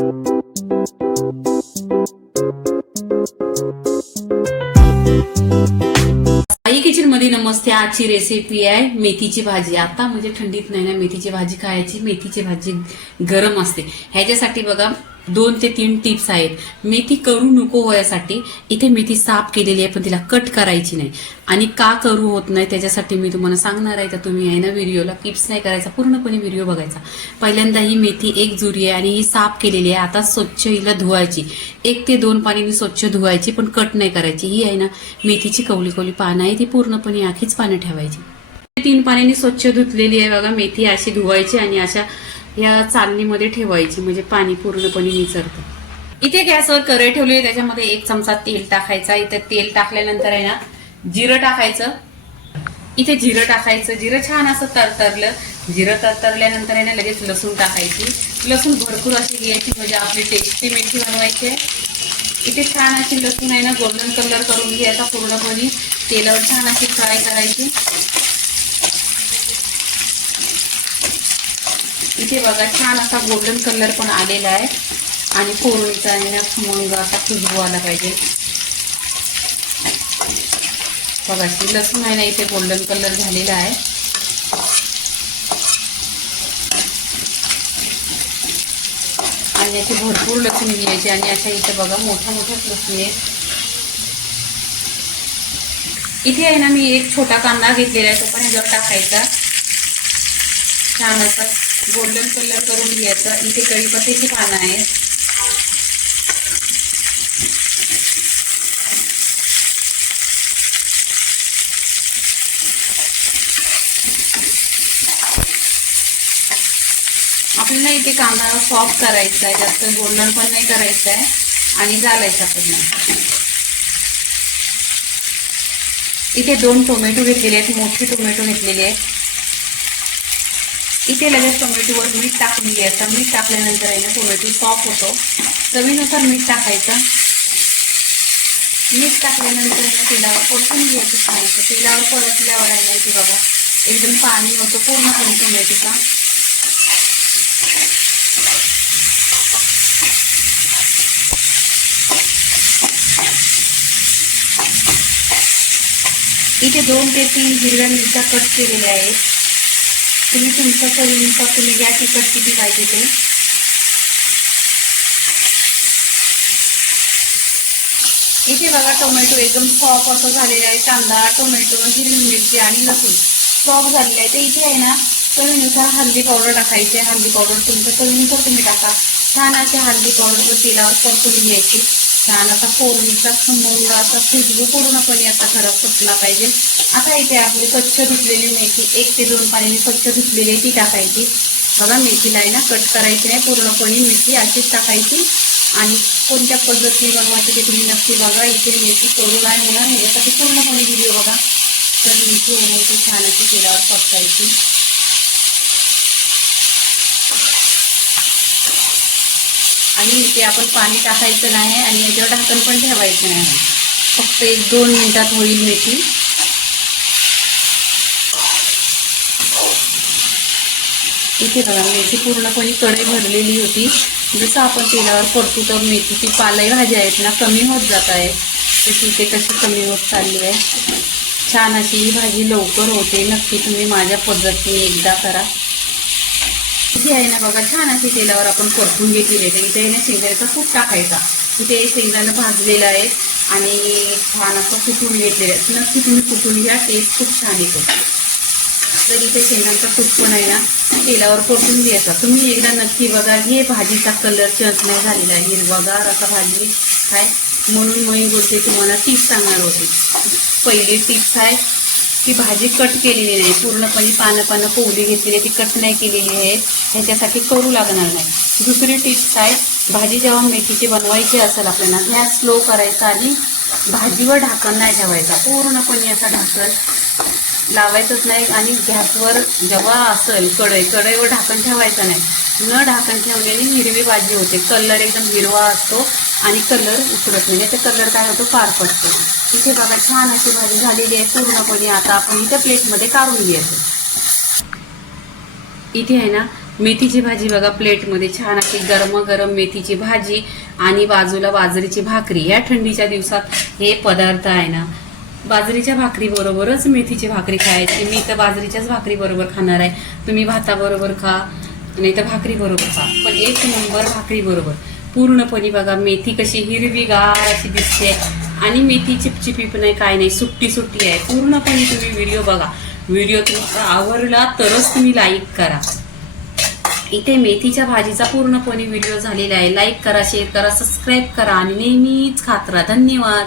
आई किचनमध्ये नमस्ते आजची रेसिपी आहे मेथीची भाजी. आता म्हणजे थंडीत नाही ना मेथीची भाजी खायची. मेथीची भाजी गरम असते. ह्याच्यासाठी बघा दोन ते तीन टिप्स आहेत. मेथी करू नको वयासाठी. इथे मेथी साफ केलेली आहे पण तिला कट करायची नाही. आणि का करू होत नाही त्याच्यासाठी मी तुम्हाला सांगणार आहे. तर तुम्ही आहे ना व्हिडिओला किप्स नाही करायचा पूर्णपणे व्हिडिओ बघायचा. पहिल्यांदा ही मेथी एक जुरी आहे आणि ही साफ केलेली आहे. आता स्वच्छ हिला धुवायची. एक ते दोन पाण्याने स्वच्छ धुवायची पण कट नाही करायची. ही आहे ना मेथीची कवली कवली पानं आहे ती पूर्णपणे आखीच पानं ठेवायची. तीन पाण्याने स्वच्छ धुतलेली आहे बघा मेथी अशी धुवायची आणि अशा या चालणीमध्ये ठेवायची म्हणजे पाणी पूर्णपणे निचरतं इथे गॅसवर कढई ठेवली आहे त्याच्यामध्ये एक चमचा तेल टाकायचा. इथे तेल टाकल्यानंतर आहे ना जिरं टाकायचं. इथे जिरं टाकायचं. जिरं छान असं तरतरलं. जिरं तरतरल्यानंतर आहे ना लगेच लसूण टाकायची. लसूण भरपूर अशी घ्यायची म्हणजे आपली टेस्टी मेथी बनवायची इथे छान अशी लसूण आहे ना गोल्डन कलर करून घ्यायचा. पूर्णपणे तेलावर छान अशी फ्राय करायची. इथे बघा छान असा गोल्डन कलर पण आलेला आहे. आणि फोडणीचा मुंग असा खुशबू आला पाहिजे. बघा की लसूण आहे ना इथे गोल्डन कलर झालेला आहे. आणि याची भरपूर लसूण घ्यायची. आणि अशा इथे बघा मोठ्या मोठ्याच लसूण आहे इथे आहे ना मी एक छोटा कांदा घेतलेला आहे तो पण जर टाकायचा. छान असा गोल्डन कलर करून घ्यायचा. इथे कढीपत्त्याची पानं आहेत. आपल्याला इथे कांदा सॉफ्ट करायचा आहे. जास्त गोल्डन पण नाही करायचा आहे. आणि घालायचा पण नाही. इथे दोन टोमॅटो घेतलेले आहेत. मोठे टोमॅटो घेतलेले आहेत. इथे लगेच टोमॅटोवर मीठ टाकून घ्यायचं. मीठ टाकल्यानंतर आहे ना टोमॅटो सॉफ्ट होतो. चवीनुसार मीठ टाकायचं. मीठ टाकल्यानंतर तेलावर परतून घ्यायचं छान तेलावर परतल्यावर आहे ना बघा एकदम पाणी होतं पूर्णपणे टोमॅटोचा इथे दोन ते तीन हिरव्या मिरच्या कट केलेल्या आहेत. तुम्ही तुमच्या चवीनुसार तुम्ही घ्या तिखट किती पाहिजे ते इथे बघा टोमॅटो एकदम सॉफ्ट असं झालेलं आहे कांदा टोमॅटो हिरवी मिरची आणि लसूण सॉफ्ट झालेलं आहे ते इथे आहे ना चवीनुसार हल्दी पावडर टाकायची आहे हल्दी पावडर तुमच्या चवीनुसार तुम्ही टाका छान अशी हल्दी पावडर तेलावर परतून घ्यायची छान असा कोरणीचा सुमंग असा खुशबू पूर्णपणे असा खराब सुटला पाहिजे. आता इथे आपली स्वच्छ धुतलेली मेथी एक ते दोन पाण्याने स्वच्छ धुतलेली आहे ती टाकायची. बघा मेथीला आहे ना कट करायची नाही पूर्णपणे मेथी अशीच टाकायची. आणि कोणत्या पद्धतीने बनवायची ते तुम्ही नक्की बघा. इथे मेथी करू नाही होणार यासाठी पूर्णपणे दिली बघा. तर मेथी बनवायची छान अशी तेलावर परतायची आणि इथे आपण पाणी टाकायचं नाही आणि याच्यावर ढाकण पण ठेवायचं नाही. फक्त एक दोन मिनिटात होईल मेथी इथे बघा मेथी पूर्णपणे कढई भरलेली होती. जसं आपण तेलावर परतू तर मेथीची पालही भाजी आहेत ना कमी होत जात आहे. तशी इथे कशी कमी होत चालली आहे. छान अशी ही भाजी लवकर होते. नक्की तुम्ही माझ्या पद्धतीने एकदा करा. इथे आहे ना बघा छान अशी तेलावर आपण परतून घेतलेली आहे. इथे आहे ना शेंगदाण्याचा कूप टाकायचा. इथे शेंगदाणं भाजलेलं आहे आणि छान असं कुटून घेतलेलं आहे. नक्की तुम्ही कुटून घ्या टेस्ट खूप छान येतो. तर इथे शेंगांचा कूट पण आहे ना तेलावर परतून घ्यायचा. तुम्ही एकदा नक्की बघा हे भाजीचा कलर चेंज नाही झालेला आहे. हिरवागार असा भाजी काय? म्हणून मी बोलते तुम्हाला टिप्स सांगणार होते. पहिली टिप्स आहे ती भाजी कट केलेली नाही. पूर्णपणे पानं पानं पोवली घेतलेली आहे. ती कट नाही केलेली आहे. ह्याच्यासाठी करू लागणार नाही. दुसरी टिप्स आहे भाजी जेव्हा मेथीची बनवायची असेल आपल्याला गॅस स्लो करायचा आणि भाजीवर ढाकण नाही ठेवायचा. पूर्णपणे असा ढाकण लावायचंच नाही आणि गॅसवर जेव्हा असेल कढई कढईवर ढाकण ठेवायचं नाही. न ढाकण ठेवलेली हिरवी भाजी होते. कलर एकदम हिरवा असतो आणि कलर उतरत नाही. ते कलर काय होतो? पार पडतो. इथे बघा छान अशी भाजी झालेली आहे पूर्णपणे. आता आपण इथे प्लेटमध्ये काढून घ्यायचं इथे आहे ना मेथीची भाजी बघा प्लेटमध्ये छान अशी गरमागरम मेथीची भाजी आणि बाजूला बाजरीची भाकरी. या थंडीच्या दिवसात हे पदार्थ आहे ना बाजरीच्या भाकरी बरोबरच मेथीची भाकरी खायची. मी तर बाजरीच्याच भाकरी बरोबर खाणार आहे. तुम्ही भाताबरोबर खा. नाही तर भाकरी बरोबर खा. पण एक नंबर भाकरी बरोबर. पूर्णपणे बघा मेथी कशी हिरवीगार अशी दिसते. आणि मेथी चिपचिपी पण आहे काय नाही सुट्टी सुट्टी आहे. पूर्णपणे तुम्ही व्हिडिओ बघा. व्हिडिओ तुम्हाला आवडला तरच तुम्ही लाईक करा. इथे मेथीच्या भाजीचा पूर्णपणे व्हिडिओ झालेला आहे. लाईक करा शेअर करा सबस्क्राईब करा आणि नेहमीच खात राहा. धन्यवाद.